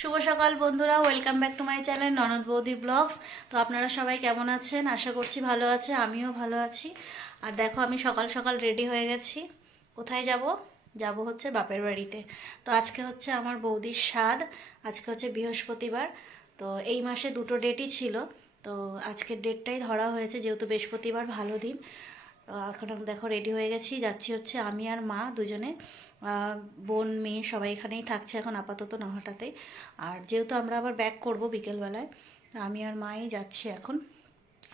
শুভ সকাল বন্ধুরা, welcome back to my channel ননদ বৌদি ব্লগস। তো আপনারা সবাই কেমন আছেন? আশা করছি ভালো আছে, আমিও ভালো আছি। আর দেখো, আমি সকাল সকাল রেডি হয়ে গেছি। কোথায় যাব? যাব হচ্ছে বাপের বাড়িতে। তো আজকে হচ্ছে আমার বৌদির স্বাদ। আজকে হচ্ছে বৃহস্পতিবার। তো এই মাসে দুটো ডেটই ছিল, তো আজকের ডেটটাই ধরা হয়েছে যেহেতু বৃহস্পতিবার ভালো দিন। এখন দেখো রেডি হয়ে গেছি, যাচ্ছি হচ্ছে আমি আর মা দুজনে। বোন মেয়ে সবাই এখানেই থাকছে এখন আপাতত নহাটাতেই। আর যেহেতু আমরা আবার ব্যাক করব বিকেলবেলায়, আমি আর মাই যাচ্ছি এখন।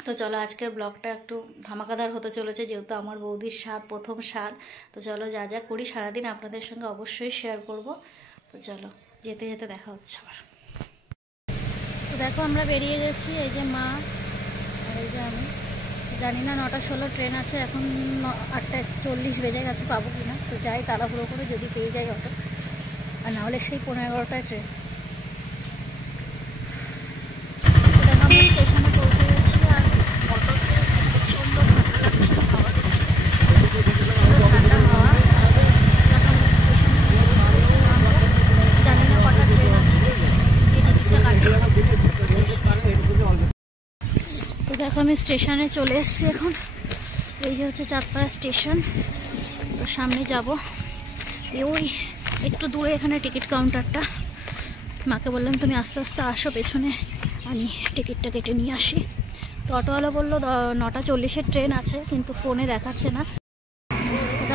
তো চলো, আজকের ব্লগটা একটু ধামাকাদার হতে চলেছে যেহেতু আমার বৌদির স্বাদ, প্রথম স্বাদ। তো চলো, যা যা করি সারাদিন আপনাদের সঙ্গে অবশ্যই শেয়ার করব। তো চলো, যেতে যেতে দেখা হচ্ছে আবার। তো দেখো, আমরা বেরিয়ে গেছি। এই যে মা আর এই যে আমি। জানি না 9:16 ট্রেন আছে, এখন 8:40 বেজে গেছে, পাবো কি না। তো যাই তাড়াহুড়ো করে, যদি পেয়ে যাই অটো, আর নাহলে সেই 11:15টায় ট্রেন। আমরা স্টেশনে পৌঁছে গেছি, আর অটোতে প্রচণ্ড ঠান্ডা লাগছে, হাওয়া দিচ্ছে, ঠান্ডা হাওয়া। স্টেশনে জানি না কটা ট্রেন আছে, এই টিকিটটা কাটতে। তো দেখো, আমি স্টেশনে চলে এসেছি এখন। এই যে হচ্ছে চাঁদপাড়া স্টেশন। তো সামনে যাব, ওই একটু দূরে এখানে টিকিট কাউন্টারটা। মাকে বললাম তুমি আস্তে আস্তে আসো পেছনে, আমি টিকিটটা কেটে নিয়ে আসি। তো অটোওয়ালা বললো 9:40-এর ট্রেন আছে, কিন্তু ফোনে দেখাচ্ছে না।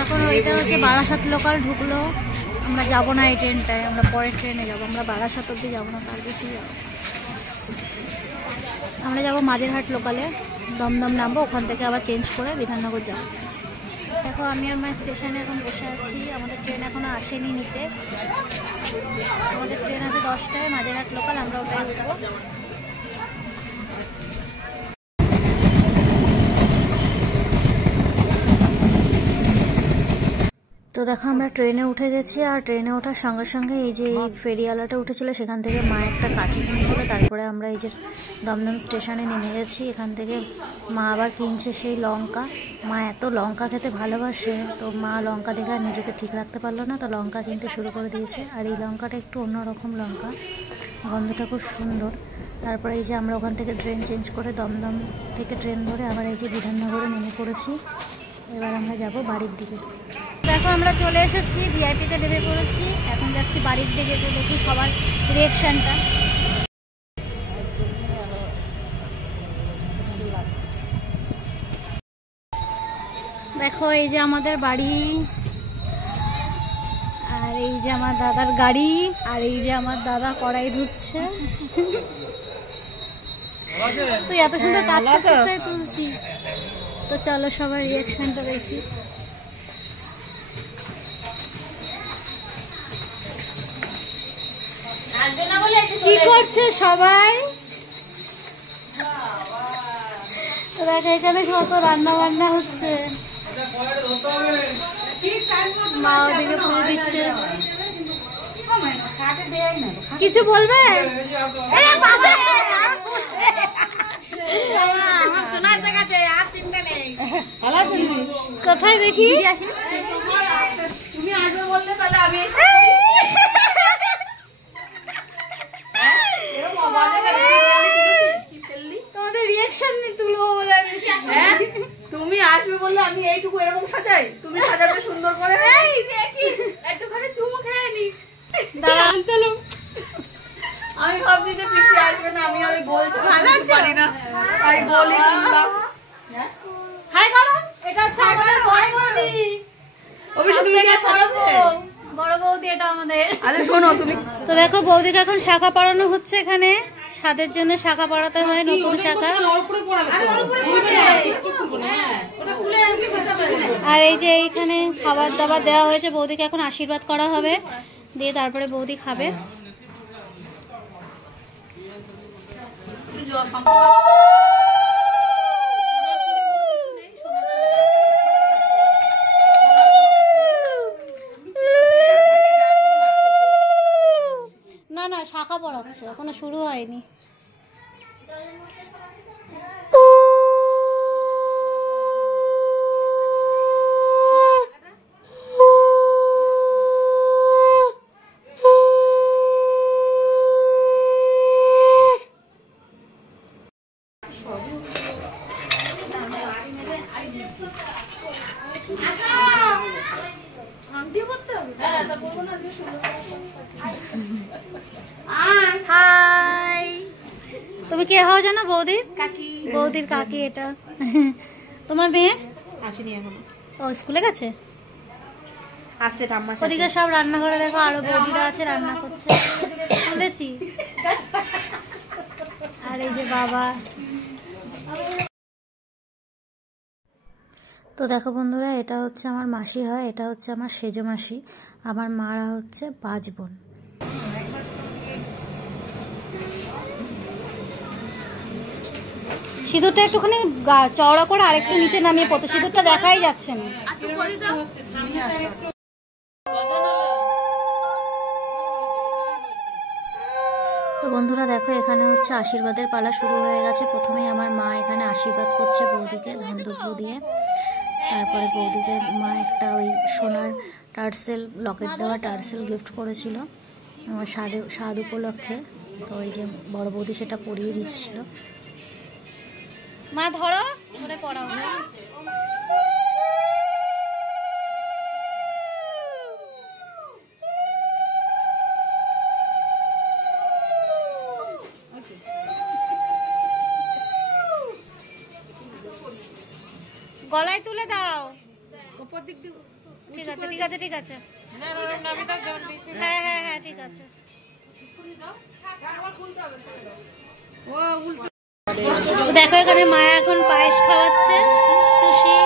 এখন ওইটা হচ্ছে বারাসাত লোকাল ঢুকলো। আমরা যাব না এই ট্রেনটায়, আমরা পরের ট্রেনে যাবো। আমরা বারাসাত অব্দি যাবো না, তার বেশি যাবো। আমরা যাবো মাঝেরহাট লোকালে, দমদম নামবো, ওখান থেকে আবার চেঞ্জ করে বিধাননগর যাবো। দেখো, আমি আর মা স্টেশনে এখন বসে আছি। আমাদের ট্রেন এখনো আসেনি নিতে। আমাদের ট্রেন আছে 10টায়, মাঝেরহাট লোকাল, আমরা ওটাই উঠবো। তো দেখো, আমরা ট্রেনে উঠে গেছি। আর ট্রেনে ওঠার সঙ্গে সঙ্গে এই যে এই ফেরিওয়ালাটা উঠেছিল, সেখান থেকে মা একটা কাঁচি কিনেছিল। তারপরে আমরা এই যে দমদম স্টেশনে নেমে গেছি। এখান থেকে মা আবার কিনছে সেই লঙ্কা। মা এত লঙ্কা খেতে ভালোবাসে, তো মা লঙ্কা দেখে আর নিজেকে ঠিক রাখতে পারলো না, তো লঙ্কা কিনতে শুরু করে দিয়েছে। আর এই লঙ্কাটা একটু অন্যরকম লঙ্কা, গন্ধটা খুব সুন্দর। তারপরে এই যে আমরা ওখান থেকে ট্রেন চেঞ্জ করে দমদম থেকে ট্রেন ধরে আবার এই যে বিধাননগরে নেমে পড়েছি। এবার আমরা যাব বাড়ির দিকে। দেখো, আমরা চলে এসেছি, ভিআইপিতে নেমে পড়েছি। এখন যাচ্ছি বাড়ির দিকে। তো দেখি সবার রিয়েকশানটা। দেখো, এই যে আমাদের বাড়ি, আর এই যে আমার দাদার গাড়ি, আর এই যে আমার দাদা কড়াই ধুচ্ছে। তুই এত সুন্দর কাজ করতে তুলছি। তো চলো সবার রিয়েকশনটা দেখি। কি করছে সবাই? দেখো, এখানে কত রান্না বান্না হচ্ছে। মা ওদিকে পুজো দিচ্ছে। কিছু বলবে? কোথায় দেখি? তুমি আসবে বললে তাহলে আমি তোমাদের রিয়াকশন তুলবো বলে। তুমি আসবে বললে আমি এইটুকু এরকম সাজাই, তুমি সাজাবে সুন্দর করে। একটুখানি চুমু খেয়ে নি। আমি ভাবছি যে পিসি আসবে না, আমি বলছি পারি না, তাই বলি। হাই করো, এটা হচ্ছে আমাদের বড় বৌদি। অবশ্যই তুমি কি বড় বৌদি এটা আমাদের। আরে শোনো তুমি। তো দেখো, বৌদিকে এখন শাখা পরানো হচ্ছে। এখানে স্বাদের জন্য শাখা পরাতে হয়, নতুন শাখা। আর এই যে এইখানে খাবার দাবার দেওয়া হয়েছে, বৌদিকে এখন আশীর্বাদ করা হবে, দিয়ে তারপরে বৌদি খাবে। না না, শাখা পড়াচ্ছে, এখনো শুরু হয়নি। কে হও জানো? বৌদির কাকি। বৌদির কাকি এটা। তোমার মেয়ে আসেনি এখনো। ও স্কুলে গেছে? আসছে ঠাম্মার সাথে। ওদিকে সব রান্নাঘরে দেখো আরো বৌদিরা আছে, রান্না করছে। শুনেছি। আর এই যে বাবা। তো দেখো বন্ধুরা, এটা হচ্ছে আমার মাসি হয়, এটা হচ্ছে আমার সেজো মাসি, আমার মারা হচ্ছে 5 বোন। সিঁদুরটা একটুখানি চওড়া করে আরেকটু নিচে নামিয়ে পড়তে, সিঁদুরটা দেখাই যাচ্ছে না। তো বন্ধুরা দেখো, এখানে হচ্ছে আশীর্বাদের পালা শুরু হয়ে গেছে। প্রথমেই আমার মা এখানে আশীর্বাদ করছে বৌদিকে ধান দুব্বো দিয়ে। তারপরে বৌদিকে মা একটা ওই সোনার টার্সেল, লকেট দেওয়া টার্সেল গিফট করেছিল আমার স্বাদ উপলক্ষে। তো ওই যে বড় বৌদি সেটা পরিয়ে দিচ্ছিল। মা ধরো, ধরে পড়াও। গলায় তুলে দাও। ঠিক আছে ঠিক আছে ঠিক আছে। হ্যাঁ হ্যাঁ হ্যাঁ ঠিক আছে। দেখো এখানে মায়া এখন পায়েস খাওয়াচ্ছে চুষি।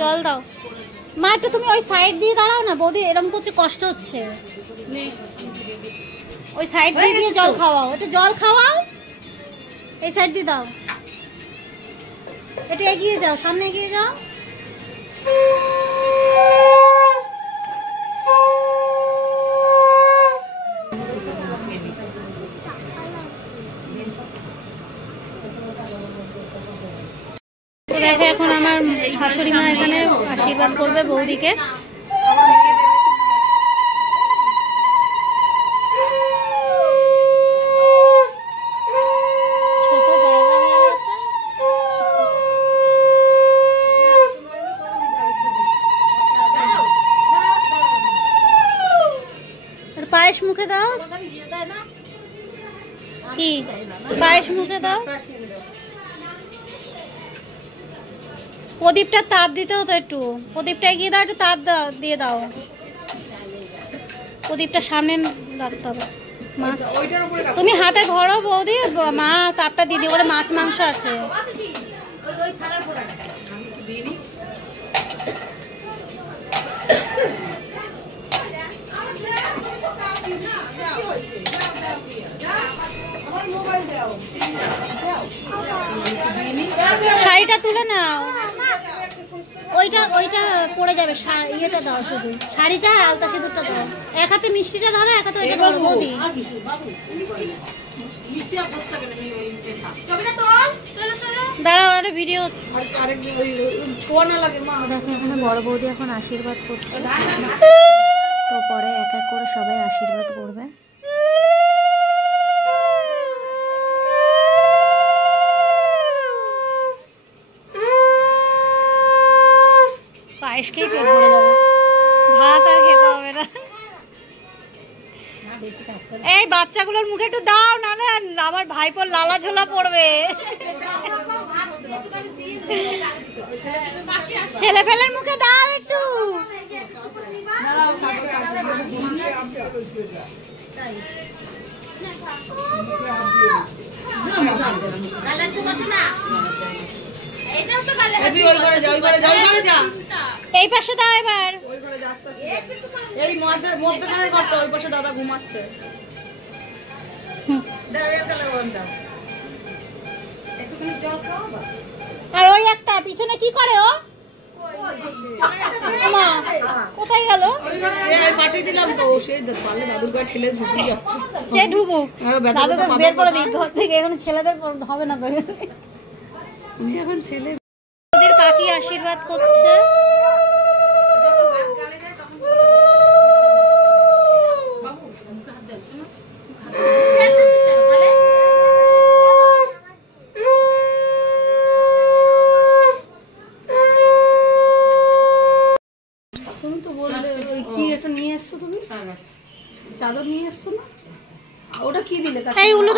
জল দাও মা, একটু তুমি ওই সাইড দিয়ে দাঁড়াও না বৌদি, এরকম করছে, কষ্ট হচ্ছে। ওই সাইড দিয়ে জল খাওয়াও, একটু জল খাওয়াও, এই সাইড দিয়ে দাও। একটু এগিয়ে যাও, সামনে এগিয়ে যাও। দেখো এখন আমার শাশুড়ি মা এখানে আশীর্বাদ করবে বৌদিকে। ছোট জায়গা হয়ে গেছে। পায়েস মুখে দাও। কি পায়েস মুখে দাও। প্রদীপটা তাপ দিতে হতো, একটু প্রদীপটা এগিয়ে দাও, একটু তাপ দিয়ে দাও। প্রদীপটা সামনে রাখতে হবে। মা তুমি হাতে ধরো বৌদি, মা তাপটা দিয়ে দিই, বলে মাছ মাংস আছে। শাড়িটা তুলে নাও, ওইটা ওইটা পড়ে যাবে। ইয়েটা দাও, শুধু শাড়িটা আর আলতা সিঁদুরটা দাও। এক হাতে মিষ্টিটা ধরো, এক হাতে ওইটা ধরো বৌদি। দাঁড়াও, একটা ভিডিও। দেখো এখানে বড় বৌদি এখন আশীর্বাদ করছে। তো পরে এক এক করে সবাই আশীর্বাদ করবে। পায়েস খেয়ে পেট ভরে যাবে, ভাত আর খেতে হবে না। এই বাচ্চাগুলোর মুখে একটু দাও, নাহলে আমার ভাইপোর লালা ঝোলা পড়বে। ছেলে ফেলের মুখে দাও একটু। এই পাশে দাও এবার। এই মধ্যখানে ঘরটা, ওই পাশে দাদা ঘুমাচ্ছে। আর ওই একটা পিছনে কি করে ও? মা কোথায় গেল? পাঠিয়ে দিলাম তো, সেই পারলে দাদুর গায়ে ঠেলে ঢুকে যাচ্ছে। সে ঢুকুক, দাদুকে বের করে দিই ঘর থেকে। এখন ছেলেদের হবে না তো। এখন ছেলে কাকি আশীর্বাদ করছে।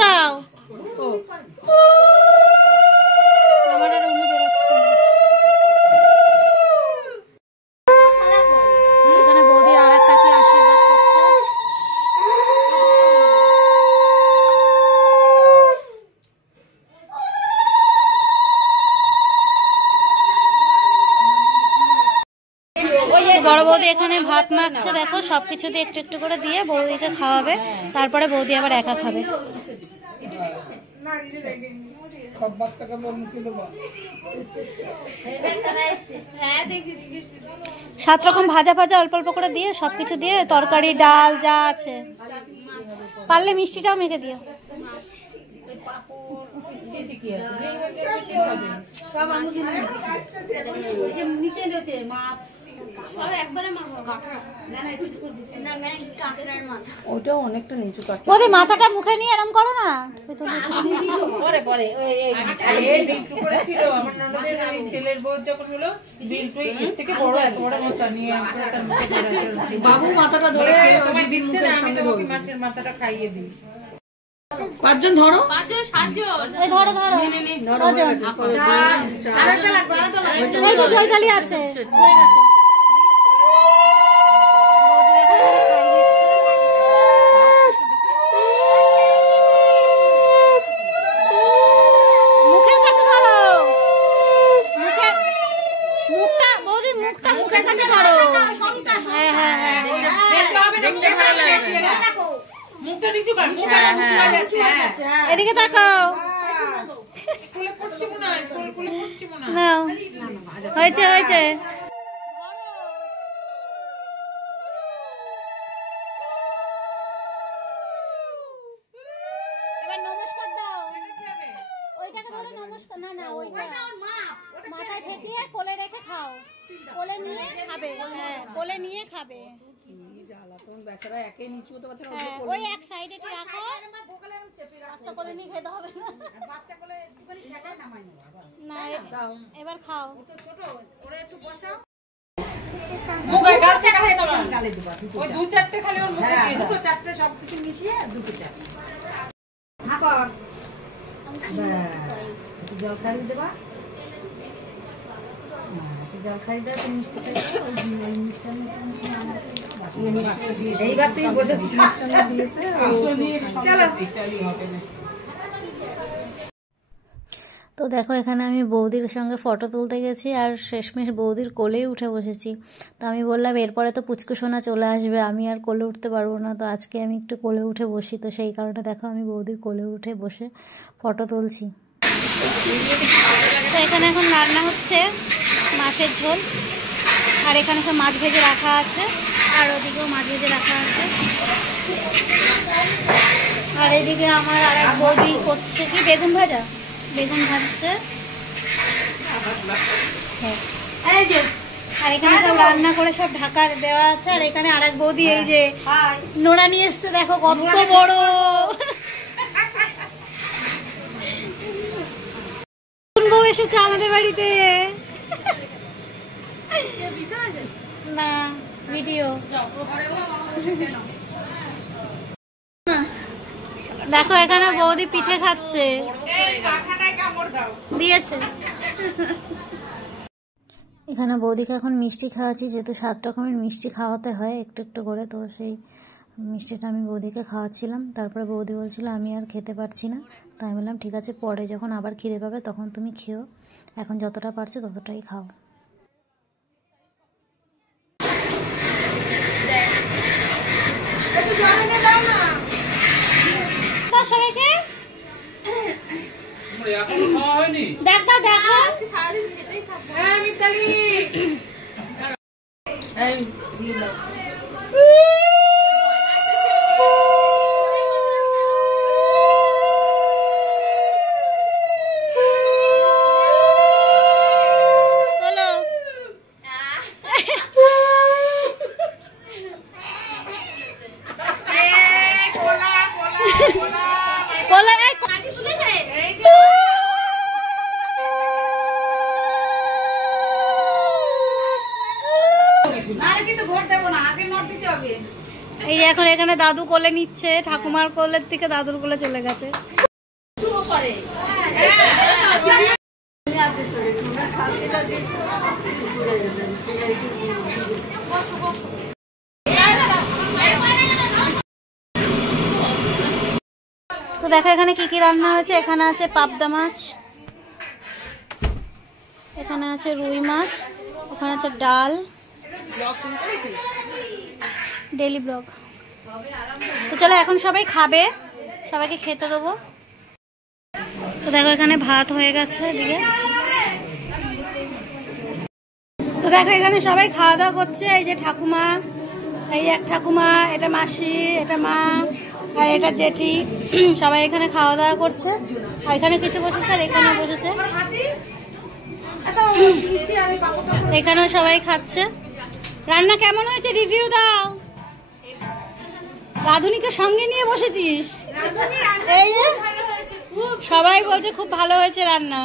দাও। আমার আর উনি বেরোচ্ছে না। এখানে বৌদি আর এক কাকি আশীর্বাদ করছে। বড় বৌদি এখানে ভাত মাখছে, দেখো সবকিছু দিয়ে একটু একটু করে দিয়ে বৌদিকে খাওয়াবে, তারপরে বৌদি আবার একা খাবে। 7 রকম ভাজা ভাজা অল্প অল্প করে দিয়ে সবকিছু দিয়ে তরকারি ডাল যা আছে, পারলে মিষ্টিটাও মেখে দিও। ওটাও অনেকটা নিচু কাট। বৌদি মাথাটা মুখে নিয়ে এরম করো না। বাবু মাথাটা ধরে মাছের মাথাটা খাইয়ে দিই। 5 জন ধরো, 5 জন 7 জন এই ধরো ধরো আরেকটা লাগবে, এই তো জয়কালী আছে, হয়ে গেছে। মুখের কাছে ধরো, মুখটা বৌদি মুখটা মুখের কাছে ধরো। হ্যাঁ হ্যাঁ হ্যাঁ মুখটা নিচু কর, মুখটা নিচু হয়ে যাচ্ছে। এদিকে তাকাও। কোলে পড়ছে মনে হয়, কোলে পড়ছে মনে হয়। নাও, হয়েছে হয়েছে। এবার নমস্কার দাও। ওইটাকে ধরে নমস্কার, না না ওইটা মাথায় ঠেকিয়ে কোলে রেখে খাও, কোলে নিয়ে খাবে। হ্যাঁ কোলে নিয়ে খাবে। বেচারা একে নিচু হতে পারছে না, ওই এক সাইডে একটু রাখো, বাচ্চা কোলে নিয়ে খেতে হবে না। বাচ্চা কোলে একটুখানি ঠেকায় নামাই না এবার খাও। তো ছোট ওরে একটু বসাও, মুখে গাল চাকা দিয়ে দাও, গালে দিবা। ওই 2-4টে খালি ওর মুখে দিয়ে দাও, 2-4টে সব কিছু মিশিয়ে 2-4 হাপড় একটু জল খাইয়ে দেবা। একটু জল খাইয়ে দাও, তুমি মিষ্টি খাইয়ে দাও। ওই মিষ্টান্ন এইবার তুমি বসে মিষ্টান্ন দিয়েছে, চলো চালি হবে না। তো দেখো এখানে আমি বৌদির সঙ্গে ফটো তুলতে গেছি আর শেষমেশ বৌদির কোলেই উঠে বসেছি। তো আমি বললাম এরপরে তো পুচকু সোনা চলে আসবে, আমি আর কোলে উঠতে পারবো না, তো আজকে আমি একটু কোলে উঠে বসি। তো সেই কারণে দেখো আমি বৌদির কোলে উঠে বসে ফটো তুলছি। তো এখানে এখন রান্না হচ্ছে মাছের ঝোল, আর এখানে সব মাছ ভেজে রাখা আছে, আর ওদিকেও মাছ ভেজে রাখা আছে। আর এদিকে আমার আর এক বৌদি করছে কি বেগুন ভাজা, বেগুন ভাজছে। আর এখানে সব রান্না করে সব ঢাকার দেওয়া আছে। আর এখানে আরেক বৌদি এই যে নোড়া নিয়ে এসছে, দেখো কত বড়। বউ এসেছে আমাদের বাড়িতে, না ভিডিও। দেখো এখানে বৌদি পিঠে খাচ্ছে, দিয়েছে। এখানে বৌদিকে এখন মিষ্টি খাওয়াচ্ছি, যেহেতু 7 রকমের মিষ্টি খাওয়াতে হয় একটু একটু করে, তো সেই মিষ্টিটা আমি বৌদিকে খাওয়াচ্ছিলাম। তারপরে বৌদি বলছিল আমি আর খেতে পারছি না, তো আমি বললাম ঠিক আছে পরে যখন আবার খিদে পাবে তখন তুমি খেও, এখন যতটা পারছো ততটাই খাও। সবাইকে ডাক দাও, ডাক দাও। সারাদিন খেতেই থাকবো। হ্যাঁ মিতালি এই যে এখন এখানে দাদু কোলে নিচ্ছে, ঠাকুমার কোলের থেকে দাদুর কোলে চলে গেছে। তো দেখো এখানে কি কি রান্না হয়েছে। এখানে আছে পাবদা মাছ, এখানে আছে রুই মাছ, ওখানে আছে ডাল, ডেইলি ব্লগ। তো চলো এখন সবাই খাবে, সবাইকে খেতে দেবো। তো দেখো এখানে ভাত হয়ে গেছে এদিকে। তো দেখো এখানে সবাই খাওয়া দাওয়া করছে। এই যে ঠাকুমা, এই এক ঠাকুমা, এটা মাসি, এটা মা, আর এটা জেঠি, সবাই এখানে খাওয়া দাওয়া করছে। আর এখানে কিছু বসেছে আর এখানে বসেছে, এখানেও সবাই খাচ্ছে। রান্না কেমন হয়েছে রিভিউ দাও। রাধুনিকে সঙ্গে নিয়ে বসেছিস? এই যে সবাই বলছে খুব ভালো হয়েছে রান্না।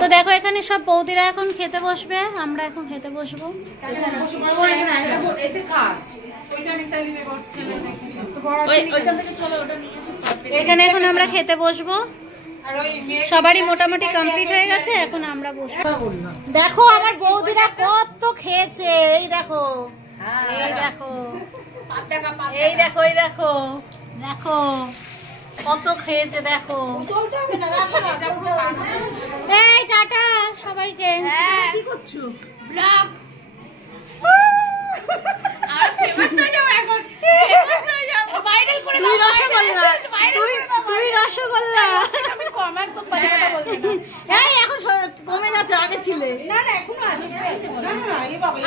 তো দেখো এখানে সব বৌদিরা এখন খেতে বসবে, আমরা এখন খেতে বসবো। এখানে এখন আমরা খেতে বসবো, সবারই মোটামুটি কমপ্লিট হয়ে গেছে, এখন আমরা বসবো। দেখো আমার বৌদিরা কত খেয়েছে, এই দেখো, এই দেখো, এই দেখো, এই দেখো, দেখো কত খেয়েছে, দেখো। এই টাটা সবাইকে। কি করছো? ব্লগ। তুই রসগোল্লা, তুই রসগোল্লা। এই এখন কমে যাচ্ছে, আগে ছিলে।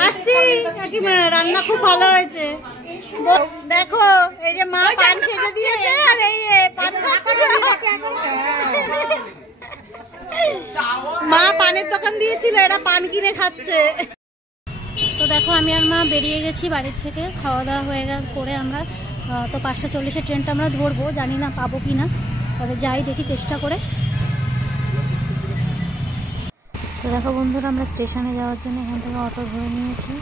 আসছি কাকিমা, রান্না খুব ভালো হয়েছে। দেখো এই যে মা পান সেজে দিয়েছে, আর এই পান খাচ্ছে। মা পানের দোকান দিয়েছিল, এরা পান কিনে খাচ্ছে। তো দেখো আমি আর মা বেরিয়ে গেছি বাড়ির থেকে, খাওয়া দাওয়া হয়ে করে আমরা তো 5:40 ট্রেনটা আমরা ধরবো, জানি না পাবো কি না, তবে যাই দেখি চেষ্টা করে। তো দেখো বন্ধুরা, আমরা স্টেশনে যাওয়ার জন্য এখান থেকে অটো ধরে নিয়েছি,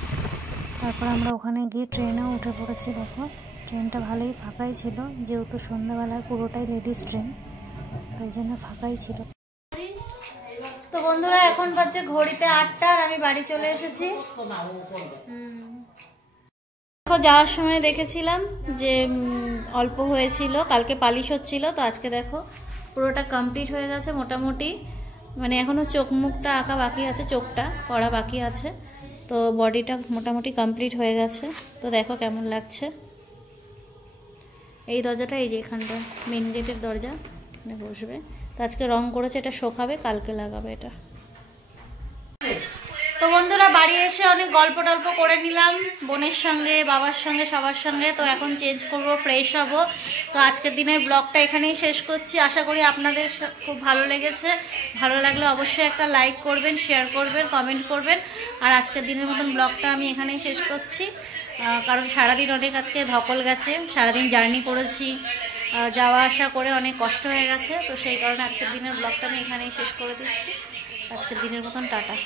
তারপর আমরা ওখানে গিয়ে ট্রেনেও উঠে পড়েছি। দেখো ট্রেনটা ভালোই ফাঁকাই ছিল, যেহেতু সন্ধ্যাবেলায় পুরোটাই লেডিস ট্রেন, তাই জন্য ফাঁকাই ছিল। তো বন্ধুরা এখন বাজছে ঘড়িতে 8টা, আর আমি বাড়ি চলে এসেছি। যাওয়ার সময় দেখেছিলাম যে অল্প হয়েছিল, কালকে পালিশ হচ্ছিল, তো আজকে দেখো পুরোটা কমপ্লিট হয়ে গেছে মোটামুটি। মানে এখনো চোখ মুখটা আঁকা বাকি আছে, চোখটা করা বাকি আছে, তো বডিটা মোটামুটি কমপ্লিট হয়ে গেছে। তো দেখো কেমন লাগছে। এই দরজাটা, এই যে এখানটা মেন গেটের দরজা, এখানে বসবে। তো আজকে রং করেছে, এটা শোকাবে, কালকে লাগাবে এটা। তো বন্ধুরা বাড়ি এসে অনেক গল্প টল্প করে নিলাম বোনের সঙ্গে, বাবার সঙ্গে, সবার সঙ্গে। তো এখন চেঞ্জ করব, ফ্রেশ হব। তো আজকের দিনের ব্লগটা এখানেই শেষ করছি। আশা করি আপনাদের খুব ভালো লেগেছে। ভালো লাগলে অবশ্যই একটা লাইক করবেন, শেয়ার করবেন, কমেন্ট করবেন। আর আজকের দিনের মতন ব্লগটা আমি এখানেই শেষ করছি, কারণ সারাদিন অনেক আজকে ধকল গেছে, সারাদিন জার্নি করেছি, যাওয়া আসা করে অনেক কষ্ট হয়ে গেছে। তো সেই কারণে আজকের দিনের ব্লগটা আমি এখানেই শেষ করে দিচ্ছি। আজকের দিনের মতন টাটা।